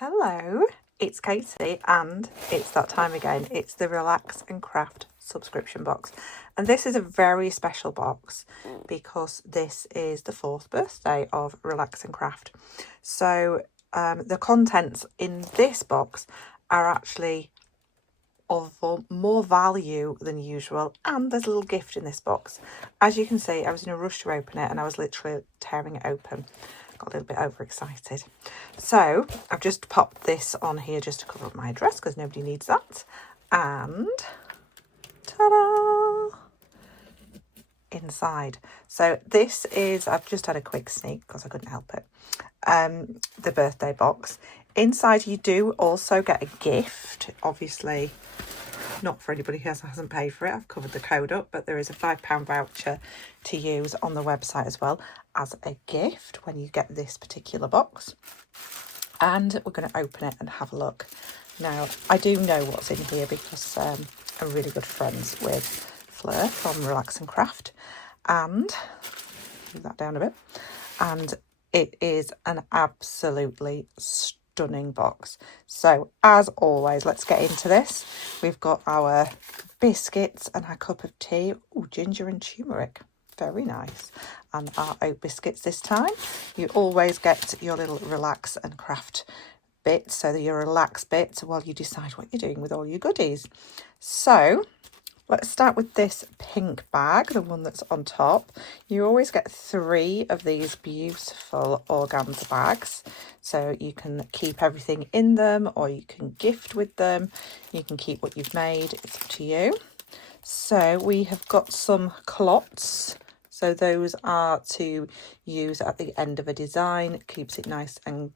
Hello, it's Katie and it's that time again. It's the Relax and Craft subscription box. And this is a very special box because this is the 4th birthday of Relax and Craft. So the contents in this box are actually of more value than usual, and there's a little gift in this box. As you can see, I was in a rush to open it and I was literally tearing it open. Got a little bit overexcited. So I've just popped this on here just to cover up my address because nobody needs that. And ta-da! Inside. So this is, I've just had a quick sneak because I couldn't help it. The birthday box. Inside you do also get a gift, obviously not for anybody who hasn't paid for it. I've covered the code up, but there is a £5 voucher to use on the website as well as a gift when you get this particular box. And we're going to open it and have a look. Now, I do know what's in here because I'm really good friends with Fleur from Relax and Craft. And move that down a bit. And it is an absolutely stunning box. So as always, let's get into this. We've got our biscuits and our cup of tea. Ooh, ginger and turmeric, very nice. And our oat biscuits this time. You always get your little Relax and Craft bit, so that your relax bit while you decide what you're doing with all your goodies. So let's start with this pink bag, the one that's on top. You always get 3 of these beautiful organza bags. So you can keep everything in them or you can gift with them. You can keep what you've made. It's up to you. So we have got some clots. So those are to use at the end of a design. It keeps it nice and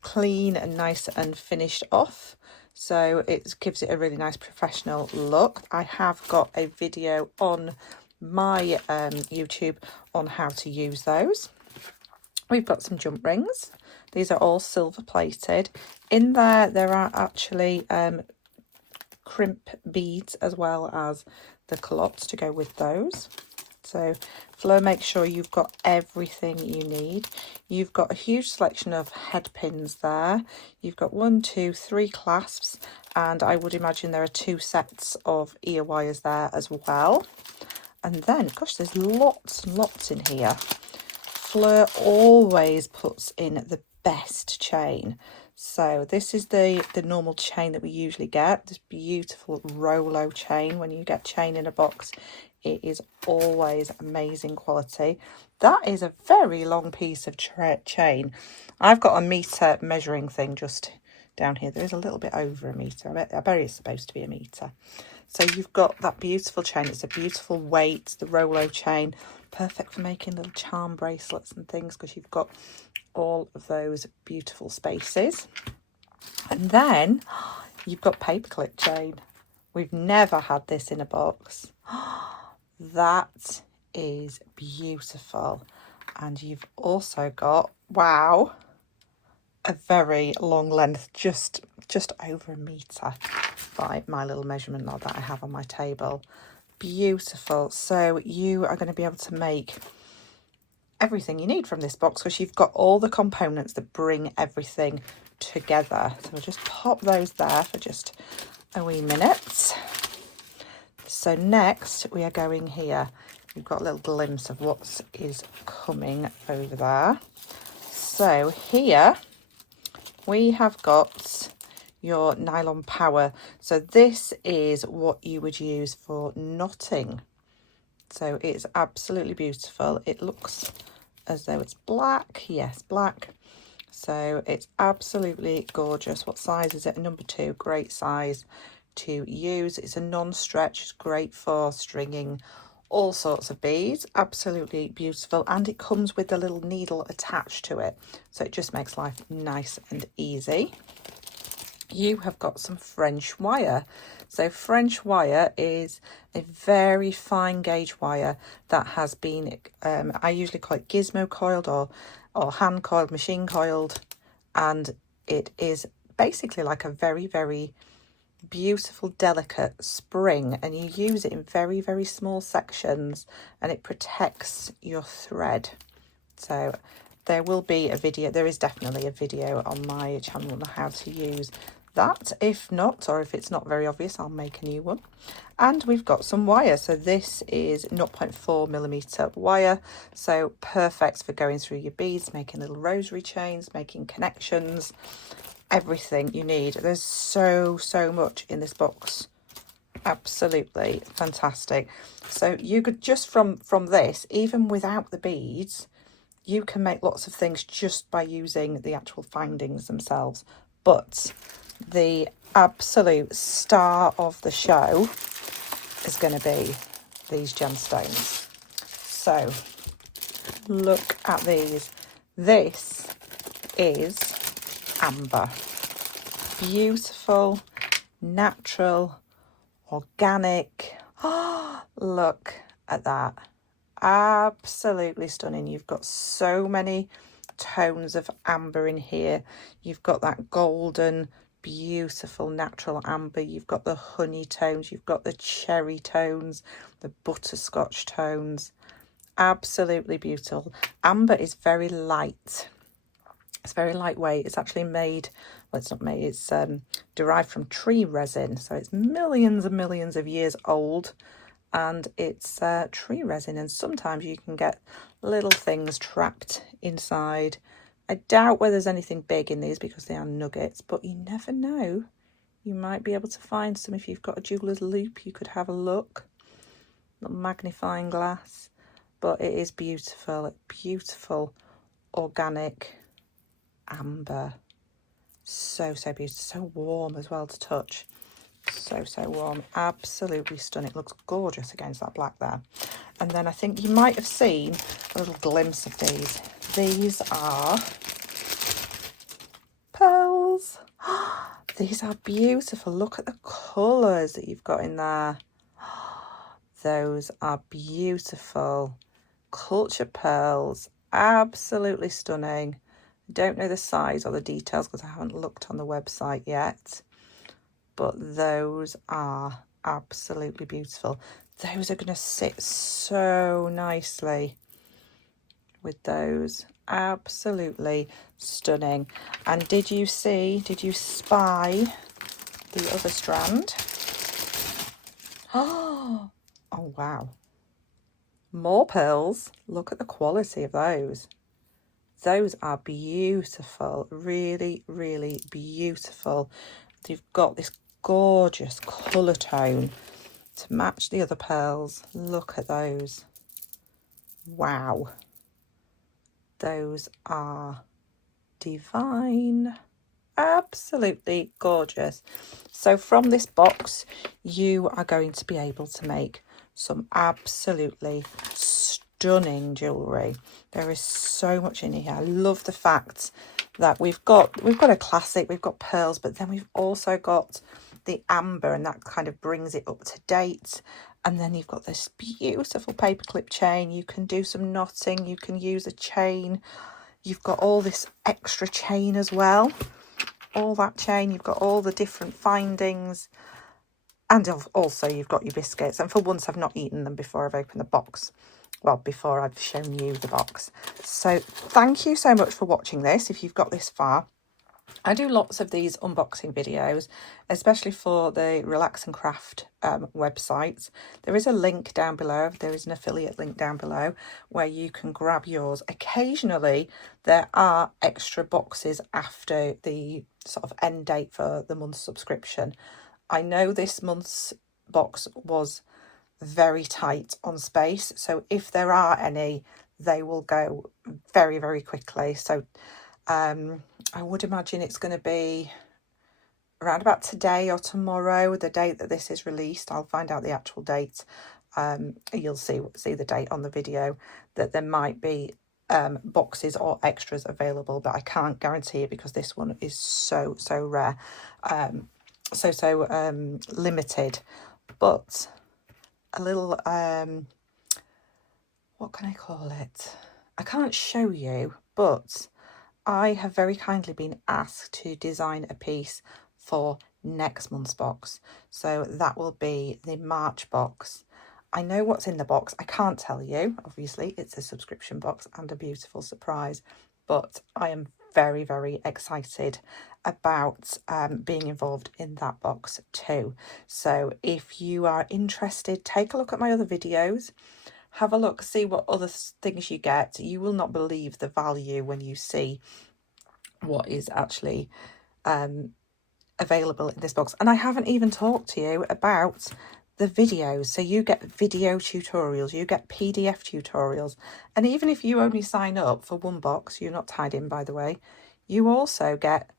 clean and nice and finished off. So it gives it a really nice professional look. I have got a video on my YouTube on how to use those. We've got some jump rings. These are all silver plated. In there are actually crimp beads as well as the culottes to go with those. So Fleur, make sure you've got everything you need. You've got a huge selection of head pins there. You've got 1, 2, 3 clasps, and I would imagine there are 2 sets of ear wires there as well. And then, gosh, there's lots and lots in here. Fleur always puts in the best chain. So this is the normal chain that we usually get, this beautiful Rolo chain. When you get chain in a box, it is always amazing quality. That is a very long piece of chain. I've got a metre measuring thing just down here. There is a little bit over a metre. I bet it's supposed to be a metre. So you've got that beautiful chain. It's a beautiful weight, the Rolo chain. Perfect for making little charm bracelets and things because you've got all of those beautiful spaces. And then you've got paperclip chain. We've never had this in a box. That is beautiful. And you've also got, wow, a very long length, just over a metre by my little measurement log that I have on my table. Beautiful. So you are going to be able to make everything you need from this box because you've got all the components that bring everything together. So we'll just pop those there for just a wee minute. So next we are going here. We've got a little glimpse of what is coming over there. So here we have got your nylon power. So this is what you would use for knotting. So it's absolutely beautiful. It looks as though it's black. Yes, black. So it's absolutely gorgeous. What size is it? Number 2, great size to use. It's a non-stretch. It's great for stringing all sorts of beads. Absolutely beautiful. And it comes with a little needle attached to it. So it just makes life nice and easy. You have got some French wire. So French wire is a very fine gauge wire that has been, I usually call it gizmo coiled or hand coiled, machine coiled. And it is basically like a very, very beautiful, delicate spring. And you use it in very, very small sections and it protects your thread. So there will be a video, there is definitely a video on my channel on how to use that. If not, or if it's not very obvious, I'll make a new one. And we've got some wire. So this is 0.4mm wire, so perfect for going through your beads, making little rosary chains, making connections, everything you need. There's so much in this box. Absolutely fantastic. So you could just from this, even without the beads, you can make lots of things just by using the actual findings themselves. But the absolute star of the show is going to be these gemstones. So look at these. This is amber. Beautiful, natural, organic. Oh, look at that. Absolutely stunning. You've got so many tones of amber in here. You've got that golden, beautiful natural amber. You've got the honey tones. You've got the cherry tones, the butterscotch tones. Absolutely beautiful. Amber is very light. It's very lightweight. It's actually made, well, it's not made, it's derived from tree resin. So it's millions and millions of years old. And it's tree resin, and sometimes you can get little things trapped inside. I doubt whether there's anything big in these because they are nuggets, but you never know. You might be able to find some. If you've got a jeweller's loop, you could have a look. Little magnifying glass. But it is beautiful, beautiful organic amber. So beautiful, so warm as well to touch. So warm, absolutely stunning. It looks gorgeous against that black there. And then I think you might have seen a little glimpse of these. These are pearls. These are beautiful. Look at the colours that you've got in there. Those are beautiful. Cultured pearls, absolutely stunning. I don't know the size or the details because I haven't looked on the website yet. But those are absolutely beautiful. Those are going to sit so nicely with those. Absolutely stunning. And did you spy the other strand? Oh, wow. More pearls. Look at the quality of those. Those are beautiful. Really beautiful. You've got this gorgeous colour tone to match the other pearls. Look at those. Wow. Those are divine. Absolutely gorgeous. So from this box, you are going to be able to make some absolutely stunning jewellery. There is so much in here. I love the fact that we've got a classic, we've got pearls, but then we've also got the amber, and that kind of brings it up to date. And then you've got this beautiful paperclip chain. You can do some knotting, you can use a chain. You've got all this extra chain as well. All that chain, you've got all the different findings. And also you've got your biscuits. And for once I've not eaten them before I've opened the box. Well, before I've shown you the box. So thank you so much for watching this, if you've got this far. I do lots of these unboxing videos, especially for the Relax and Craft websites. There is a link down below. There is an affiliate link down below where you can grab yours. Occasionally, there are extra boxes after the sort of end date for the month's subscription. I know this month's box was very tight on space, so if there are any, they will go very quickly. So I would imagine it's going to be around about today or tomorrow, the date that this is released. I'll find out the actual date. You'll see the date on the video, that there might be boxes or extras available, but I can't guarantee it because this one is so rare, so limited. But a little what can I call it? I can't show you, but I have very kindly been asked to design a piece for next month's box. So that will be the March box. I know what's in the box. I can't tell you, obviously. It's a subscription box and a beautiful surprise. but I am very, very excited about being involved in that box too. So if you are interested, take a look at my other videos, have a look, see what other things you get. You will not believe the value when you see what is actually available in this box. And I haven't even talked to you about the videos. So you get video tutorials, you get PDF tutorials, and even if you only sign up for one box, you're not tied in, by the way, you also get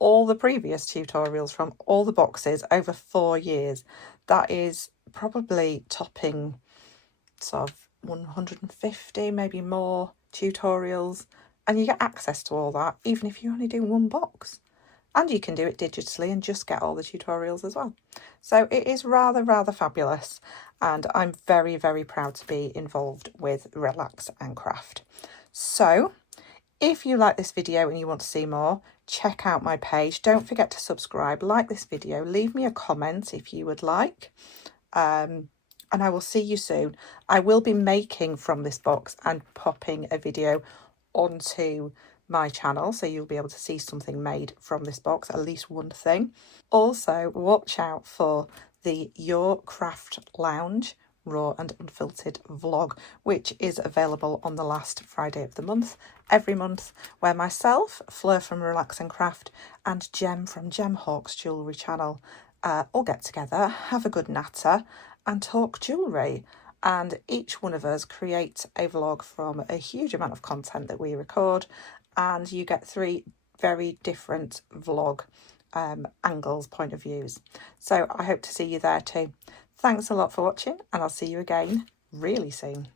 all the previous tutorials from all the boxes over 4 years. That is probably topping sort of 150, maybe more tutorials, and you get access to all that even if you only do one box. And you can do it digitally and just get all the tutorials as well. So it is rather fabulous, and I'm very, very proud to be involved with Relax and Craft. So if you like this video and you want to see more, check out my page. Don't forget to subscribe, like this video, leave me a comment if you would like. And I will see you soon. I will be making from this box and popping a video onto my channel, so you'll be able to see something made from this box, at least one thing. Also, watch out for the Your Craft Lounge raw and unfiltered vlog, which is available on the last Friday of the month, every month, where myself, Fleur from Relax and Craft, and Gem from Gem Hawk's Jewellery channel all get together, have a good natter and talk jewellery. And each one of us creates a vlog from a huge amount of content that we record, and you get 3 very different vlog angles, point of views. So I hope to see you there too. Thanks a lot for watching, and I'll see you again really soon.